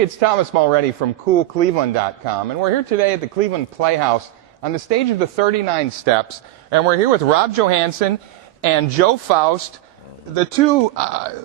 Hey, it's Thomas Mulready from CoolCleveland.com, and we're here today at the Cleveland Playhouse on the stage of the 39 Steps, and we're here with Rob Johansen and Joe Foust. The two,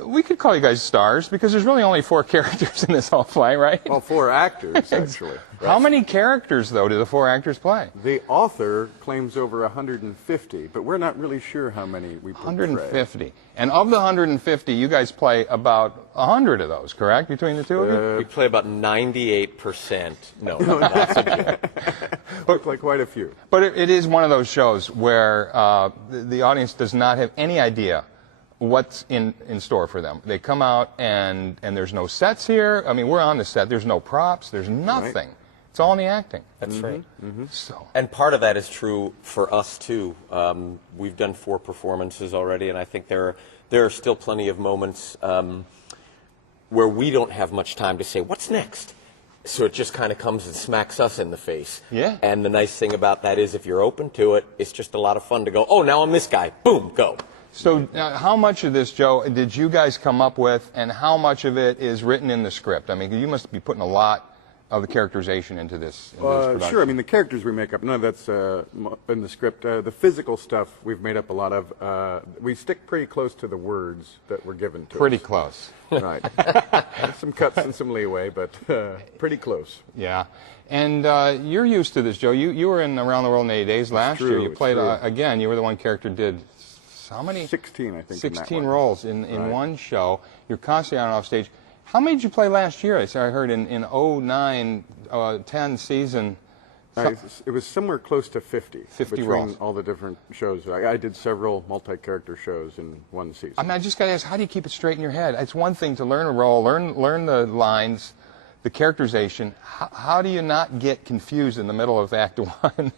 we could call you guys stars because there's really only 4 characters in this whole play, right? Well, 4 actors, actually. How many characters, though, do the 4 actors play? The author claims over 150, but we're not really sure how many we portray. 150. And of the 150, you guys play about 100 of those, correct, between the two of you? We play about 98%. No, that's a joke. Look like quite a few. But it is one of those shows where the audience does not have any idea what's in store for them. They come out and there's no sets here. I mean, we're on the set. There's no props. There's nothing. Right. It's all in the acting. That's right. So. And part of that is true for us, too. We've done 4 performances already, and I think there are still plenty of moments where we don't have much time to say, what's next? So it just kind of comes and smacks us in the face. Yeah. And the nice thing about that is if you're open to it, it's just a lot of fun to go, oh, now I'm this guy. Boom, go. So how much of this, Joe, did you guys come up with, and how much of it is written in the script? I mean, you must be putting a lot of the characterization into this production. Sure. I mean, the characters we make up, none of that's in the script. The physical stuff we've made up a lot of. We stick pretty close to the words that were given to us. Pretty close. Right. Some cuts and some leeway, but pretty close. Yeah. And you're used to this, Joe. You were in Around the World in 80 Days last year. You played, again, you were the one character did how many? 16, I think. 16 roles in one show. You're constantly on and off stage. How many did you play last year? I heard in 09, 10 season. It was somewhere close to 50. 50 between roles. all the different shows. I did several multi-character shows in one season. I mean, I just got to ask, how do you keep it straight in your head? It's one thing to learn a role, learn the lines, the characterization. How do you not get confused in the middle of Act 1?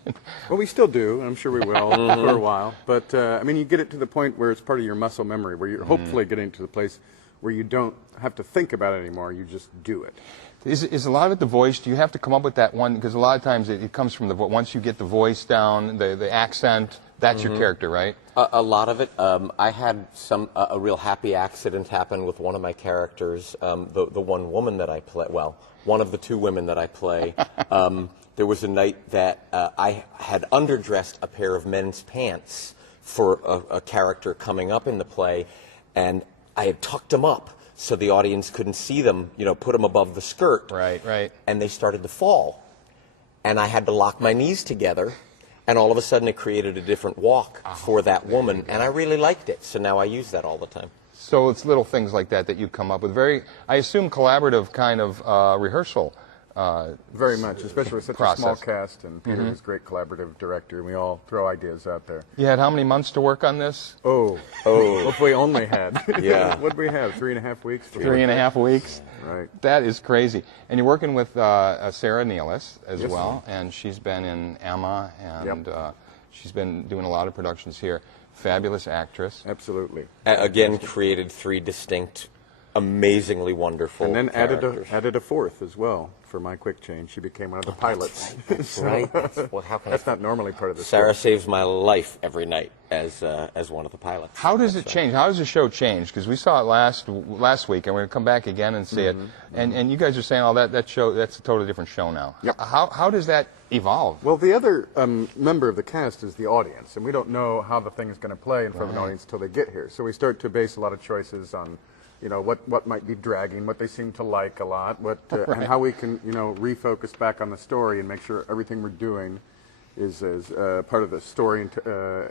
Well, we still do. I'm sure we will for a while. But, I mean, you get it to the point where it's part of your muscle memory, where you're hopefully getting to the place where you don't have to think about it anymore. You just do it. Is a lot of it the voice? Do you have to come up with that one? Because a lot of times it comes from once you get the voice down, the accent, that's your character, right? A lot of it. I had a real happy accident happen with one of my characters, the one woman that I play. Well, one of the 2 women that I play. There was a night that I had underdressed a pair of men's pants for a character coming up in the play, and I had tucked them up so the audience couldn't see them, put them above the skirt. Right. And they started to fall. And I had to lock my knees together, and all of a sudden it created a different walk for that woman, and I really liked it. So now I use that all the time. So it's little things like that you come up with. Very, I assume, collaborative kind of rehearsal. Very much, especially with such process. a small cast, and Peter was a great collaborative director, and we all throw ideas out there. You had how many months to work on this? Oh, if we only had. Yeah. What did we have, 3.5 weeks? 3.5 weeks? Right. That is crazy. And you're working with Sarah Nealis as well, and she's been in Emma, and she's been doing a lot of productions here. Fabulous actress. Absolutely. Again, created 3 distinct, amazingly wonderful and then characters. added a 4th as well for my quick change. She became one of the pilots. That's right. That's not normally part of the Sarah script. saves my life every night as one of the pilots. How does it change? How does the show change? Because we saw it last week, and we're going to come back again and see it. And you guys are saying, that show, that's a totally different show now. Yep. How does that evolve? Well, the other member of the cast is the audience, and we don't know how the thing is going to play in front of an audience until they get here. So we start to base a lot of choices on what might be dragging, what they seem to like a lot, and how we can, refocus back on the story and make sure everything we're doing is part of the story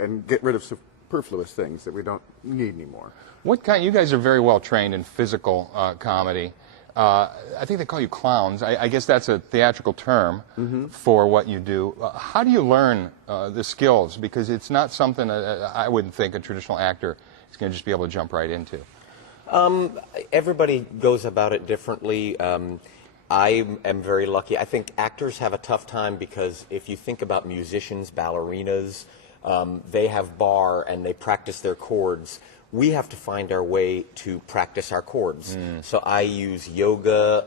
and get rid of superfluous things that we don't need anymore. You guys are very well trained in physical comedy. I think they call you clowns. I guess that's a theatrical term for what you do. How do you learn the skills? Because it's not something I wouldn't think a traditional actor is going to just be able to jump right into. Everybody goes about it differently. I am very lucky. I think actors have a tough time because if you think about musicians, ballerinas, they have bar and they practice their chords. we have to find our way to practice our chords. So I use yoga,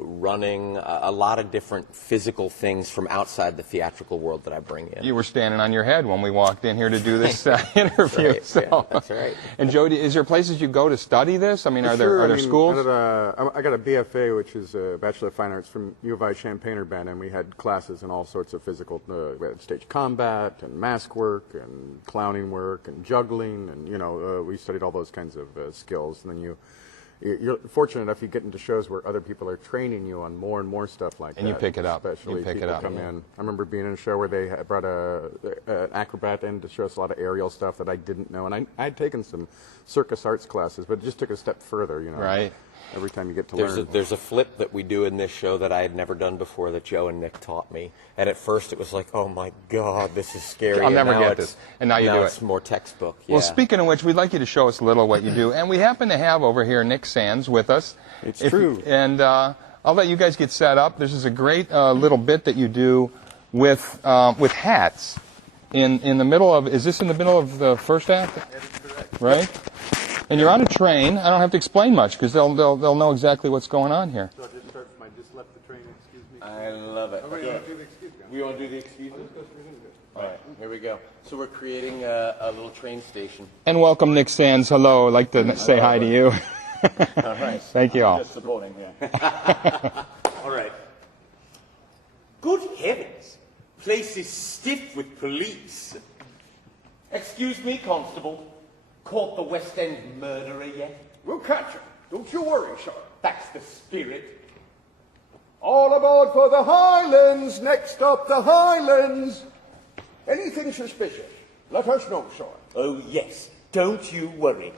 running, a lot of different physical things from outside the theatrical world that I bring in. You were standing on your head when we walked in here to do this interview. Right, so. yeah, that's right. And Joe, is there places you go to study this? I mean, are there schools? I got a BFA, which is a Bachelor of Fine Arts from U of I Champaign-Urbana, and we had classes in all sorts of physical, we had stage combat and mask work and clowning work and juggling, and we studied all those kinds of skills. And then you're fortunate enough you get into shows where other people are training you on more and more stuff like that. And you pick it up. Especially You pick people it up. come in. I remember being in a show where they brought an acrobat in to show us a lot of aerial stuff that I didn't know. And I had taken some circus arts classes, but it just took a step further, Right. Every time you get to learn. There's a flip that we do in this show that I had never done before that Joe and Nick taught me. And at first it was like, oh my God, this is scary. I'll never now get this. And now you do it. It's more textbook. Well, Yeah. speaking of which, we'd like you to show us a little what you do. And we happen to have over here Nick Sands with us. It's true. And I'll let you guys get set up. This is a great little bit that you do with hats. In the middle of, is this in the middle of the first act? That is correct. Right? And you're on a train. I don't have to explain much because they'll know exactly what's going on here. So I just start from I just left the train, excuse me. I love it. We want to do the excuse me. We want to do the excuse me? Let's go through this. All right, here we go. So we're creating a little train station. And welcome, Nick Sands. Hello. I'd like to say hi to you. All right. Thank you all. Just supporting, yeah. All right. Good heavens. Place is stiff with police. Excuse me, Constable. Caught the West End murderer yet? We'll catch him. Don't you worry, sir. That's the spirit. All aboard for the Highlands. Next up, the Highlands. Anything suspicious, let us know, sir. Oh, yes. Don't you worry.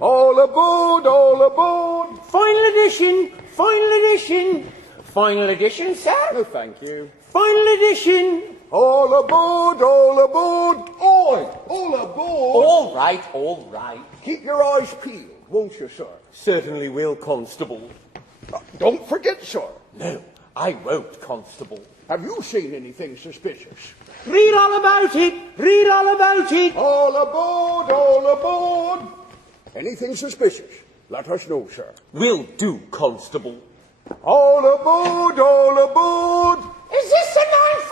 All aboard, all aboard. Final edition. Final edition. Final edition, sir? No, thank you. Final edition. All aboard, all aboard. Oi, all aboard. All right, all right. Keep your eyes peeled, won't you, sir? Certainly will, Constable. Don't forget, sir. No, I won't, Constable. Have you seen anything suspicious? Read all about it. Read all about it. All aboard, all aboard. Anything suspicious, let us know, sir. Will do, Constable. All aboard, all aboard. Is this the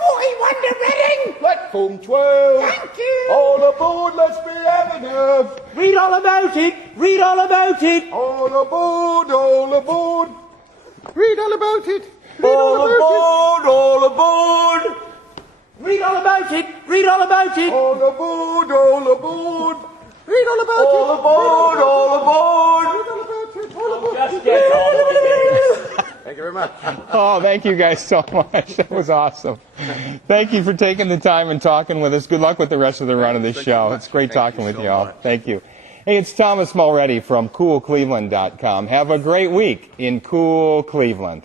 940 Wonder Reading? Platform 12. Thank you. All aboard, let's be Avenue. Read all about it. Read all about it. All aboard, all aboard. Read all about it. All aboard, all aboard. Read all about it. Read all about it. All aboard, all aboard. Read all about All aboard, all aboard. Just get on with it. Thank you very much. Oh, thank you guys so much. That was awesome. Thank you for taking the time and talking with us. Good luck with the rest of the run of the show. It's great talking with you all. Thank you. Hey, it's Thomas Mulready from CoolCleveland.com. Have a great week in cool Cleveland.